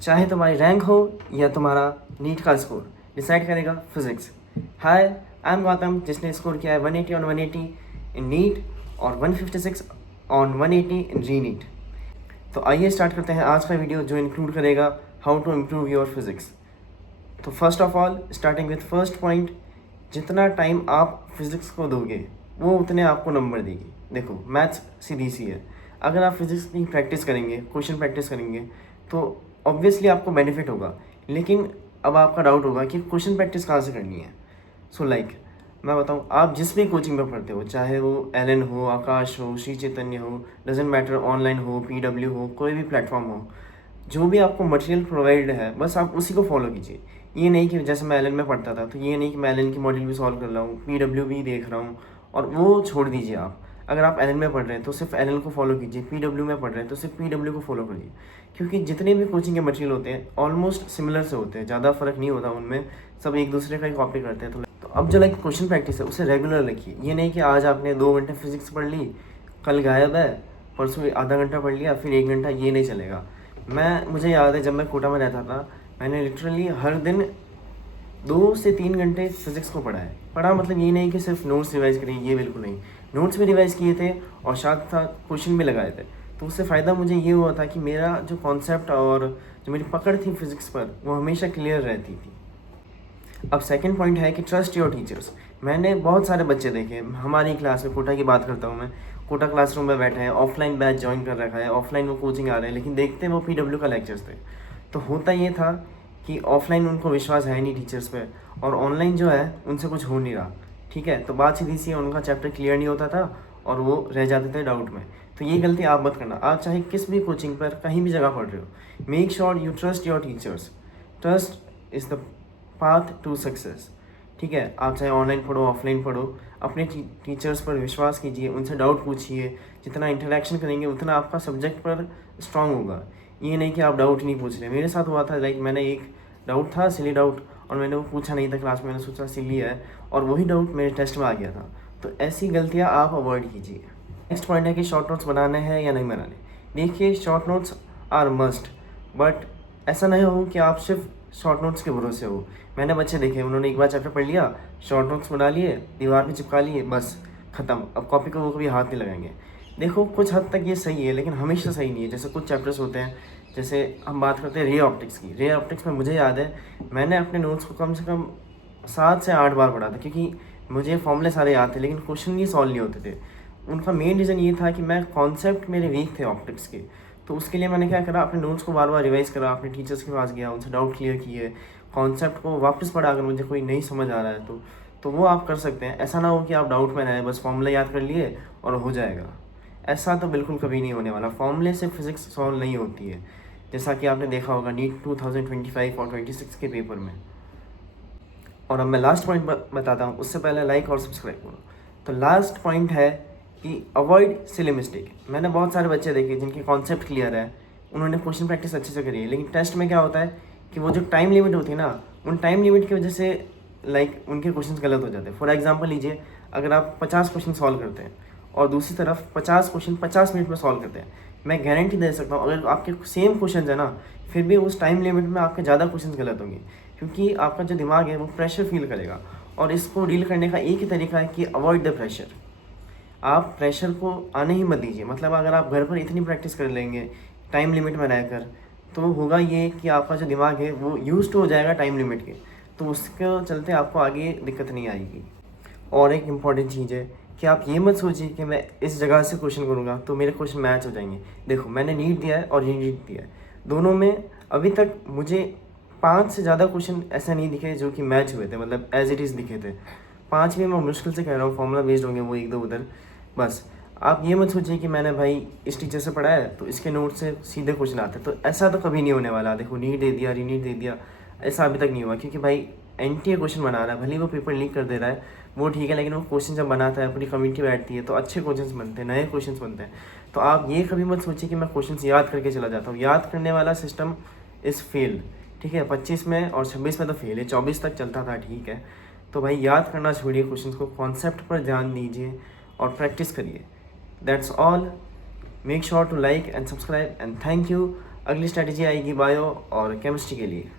चाहे तुम्हारी रैंक हो या तुम्हारा नीट का स्कोर, डिसाइड करेगा physics. Hi, I am Gautam, जिसने स्कोर किया है 180 ऑन 180 इन नीट और 156 ऑन 180 इन री नीट। तो आइए स्टार्ट करते हैं आज का वीडियो, जो इंक्लूड करेगा how to improve your physics. तो first of all, starting with first point, जितना टाइम आप फिज़िक्स को दोगे वो उतने आपको नंबर देगी। देखो, मैथ्स सीधी सी है। अगर आप फिज़िक्स की प्रैक्टिस करेंगे, क्वेश्चन प्रैक्टिस करेंगे, तो ऑब्वियसली आपको बेनिफिट होगा। लेकिन अब आपका डाउट होगा कि क्वेश्चन प्रैक्टिस कहाँ से करनी है। सो मैं बताऊँ, आप जिस भी कोचिंग में पढ़ते हो, चाहे वो एलन हो, आकाश हो, श्री चैतन्य हो, डजेंट मैटर, ऑनलाइन हो, PW हो, कोई भी प्लेटफॉर्म हो, जो भी आपको मटेरियल प्रोवाइड है, बस आप उसी को फॉलो कीजिए। ये नहीं कि जैसे मैं एलन में पढ़ता था, तो ये नहीं कि मैं एलन की मॉड्यूल भी सॉल्व कर रहा हूँ, PW भी देख रहा हूँ, और वो छोड़ दीजिए आप। अगर आप एलन में पढ़ रहे हैं तो सिर्फ एलन को फॉलो कीजिए, PW में पढ़ रहे हैं तो सिर्फ PW को फॉलो करिए। क्योंकि जितने भी कोचिंग के मटेरियल होते हैं ऑलमोस्ट सिमिलर से होते हैं, ज़्यादा फर्क नहीं होता उनमें, सब एक दूसरे का ही कॉपी करते हैं। तो अब जो क्वेश्चन प्रैक्टिस है उसे रेगुलर रखिए। ये नहीं कि आज आपने 2 घंटे फिजिक्स पढ़ ली, कल गायब है, परसों आधा घंटा पढ़ लिया, फिर 1 घंटा, ये नहीं चलेगा। मुझे याद है, जब मैं कोटा में रहता था, मैंने लिटरली हर दिन 2 से 3 घंटे फिजिक्स को पढ़ा है। पढ़ा मतलब ये नहीं कि सिर्फ नोट्स रिवाइज़ करें, ये बिल्कुल नहीं। नोट्स भी रिवाइज़ किए थे और साथ साथ क्वेश्चन भी लगाए थे। तो उससे फ़ायदा मुझे ये हुआ था कि मेरा जो कॉन्सेप्ट और जो मेरी पकड़ थी फिज़िक्स पर, वो हमेशा क्लियर रहती थी। अब सेकंड पॉइंट है कि ट्रस्ट योर टीचर्स। मैंने बहुत सारे बच्चे देखे हमारी क्लास में, कोटा की बात करता हूँ मैं, कोटा क्लासरूम में बैठे हैं, ऑफलाइन बैच ज्वाइन कर रखा है, ऑफलाइन वो कोचिंग आ रहे हैं, लेकिन देखते वो PW का लेक्चर्स थे। तो होता ये था कि ऑफलाइन उनको विश्वास है नहीं टीचर्स पे, और ऑनलाइन जो है उनसे कुछ हो नहीं रहा। ठीक है, तो बात सीधी सी है, उनका चैप्टर क्लियर नहीं होता था और वो रह जाते थे डाउट में। तो ये गलती आप मत करना। आप चाहे किस भी कोचिंग पर कहीं भी जगह पढ़ रहे हो, make sure you trust your teachers. Trust is the path to success. ठीक है, आप चाहे ऑनलाइन पढ़ो, ऑफलाइन पढ़ो, अपने टीचर्स पर विश्वास कीजिए, उनसे डाउट पूछिए। जितना इंटरेक्शन करेंगे उतना आपका सब्जेक्ट पर स्ट्रांग होगा। ये नहीं कि आप डाउट नहीं पूछ रहे। मेरे साथ हुआ था, मैंने एक डाउट था, सिली डाउट, और मैंने वो पूछा नहीं था क्लास में, मैंने सोचा सिली है, और वही डाउट मेरे टेस्ट में आ गया था। तो ऐसी गलतियाँ आप अवॉइड कीजिए। नेक्स्ट पॉइंट है कि शॉर्ट नोट्स बनाने हैं या नहीं बनाने। देखिए, short notes are must, but ऐसा नहीं हो कि आप सिर्फ शॉर्ट नोट्स के भरोसे हो। मैंने बच्चे देखे, उन्होंने एक बार चैप्टर पढ़ लिया, शॉर्ट नोट्स बना लिए, दीवार पे चिपका लिए, बस ख़त्म। अब कॉपी को वो कभी हाथ नहीं लगाएंगे। देखो, कुछ हद तक ये सही है, लेकिन हमेशा सही नहीं है। जैसे कुछ चैप्टर्स होते हैं, जैसे हम बात करते हैं रे ऑप्टिक्स की। रे ऑप्टिक्स में मुझे याद है, मैंने अपने नोट्स को कम से कम 7 से 8 बार पढ़ा था, क्योंकि मुझे फॉर्मूले सारे याद थे, लेकिन क्वेश्चन ही सॉल्व नहीं होते थे। उनका मेन रीज़न ये था कि मैं कॉन्सेप्ट मेरे वीक थे ऑप्टिक्स के। तो उसके लिए मैंने क्या करा, अपने नोट्स को बार बार रिवाइज़ करा, अपने टीचर्स के पास गया, उनसे डाउट क्लियर किए, कॉन्सेप्ट को वापस पढ़ा अगर मुझे कोई नहीं समझ आ रहा है तो वो आप कर सकते हैं। ऐसा ना हो कि आप डाउट में रहें, बस फॉर्मूला याद कर लिए और हो जाएगा। ऐसा तो बिल्कुल कभी नहीं होने वाला। फॉर्मूले से फिज़िक्स सॉल्व नहीं होती है, जैसा कि आपने देखा होगा नीट 2025 और 26 के पेपर में। और अब मैं लास्ट पॉइंट बताता हूँ, उससे पहले लाइक और सब्सक्राइब करो। तो लास्ट पॉइंट है कि अवॉइड सिली मिस्टेक। मैंने बहुत सारे बच्चे देखे जिनके कॉन्सेप्ट क्लियर है, उन्होंने क्वेश्चन प्रैक्टिस अच्छे से करी है, लेकिन टेस्ट में क्या होता है कि वो जो टाइम लिमिट होती है ना, उन टाइम लिमिट की वजह से उनके क्वेश्चन गलत हो जाते हैं। फॉर एग्जांपल लीजिए, अगर आप 50 क्वेश्चन सॉल्व करते हैं और दूसरी तरफ 50 क्वेश्चन 50 मिनट में सॉल्व करते हैं, मैं गारंटी दे सकता हूँ अगर आपके सेम क्वेश्चन है ना, फिर भी उस टाइम लिमिट में आपके ज़्यादा क्वेश्चन गलत होंगे, क्योंकि आपका जो दिमाग है वो प्रेशर फील करेगा। और इसको डील करने का एक ही तरीका है कि अवॉइड द प्रेशर। आप प्रेशर को आने ही मत दीजिए। मतलब अगर आप घर पर इतनी प्रैक्टिस कर लेंगे टाइम लिमिट में रहकर, तो होगा ये कि आपका जो दिमाग है वो यूज्ड हो जाएगा टाइम लिमिट के, तो उसके चलते आपको आगे दिक्कत नहीं आएगी। और एक इम्पॉर्टेंट चीज़ है कि आप ये मत सोचिए कि मैं इस जगह से क्वेश्चन करूँगा तो मेरे क्वेश्चन मैच हो जाएंगे। देखो, मैंने नीट दिया है और ये नीट दिया है, दोनों में अभी तक मुझे 5 से ज़्यादा क्वेश्चन ऐसे नहीं दिखे जो कि मैच हुए थे, मतलब एज इट इज़ दिखे थे। 5 में मैं मुश्किल से कह रहा हूँ, फॉर्मूला बेस्ड होंगे वो एक दो उधर। बस आप ये मत सोचिए कि मैंने भाई इस टीचर से पढ़ा है तो इसके नोट से सीधे क्वेश्चन आते, तो ऐसा तो कभी नहीं होने वाला। देखो, नीट दे दिया, रीनीट दे दिया, ऐसा अभी तक नहीं हुआ, क्योंकि भाई एनटीए क्वेश्चन बना रहा है, भले वो पेपर लीक कर दे रहा है, वो ठीक है, लेकिन वो क्वेश्चन जब बनाता है, पूरी कम्युनिटी बैठती है, तो अच्छे क्वेश्चन बनते हैं, नए क्वेश्चन बनते हैं। तो आप ये कभी मत सोचिए कि मैं क्वेश्चन याद करके चला जाता हूँ। याद करने वाला सिस्टम इज़ फेल। ठीक है, 25 में और 26 में तो फेल है, 24 तक चलता था, ठीक है। तो भाई याद करना छोड़िए, क्वेश्चन को कॉन्सेप्ट पर ध्यान दीजिए और प्रैक्टिस करिए। That's all. Make sure to like and subscribe, and thank you. अगली स्ट्रैटेजी आएगी बायो और केमिस्ट्री के लिए।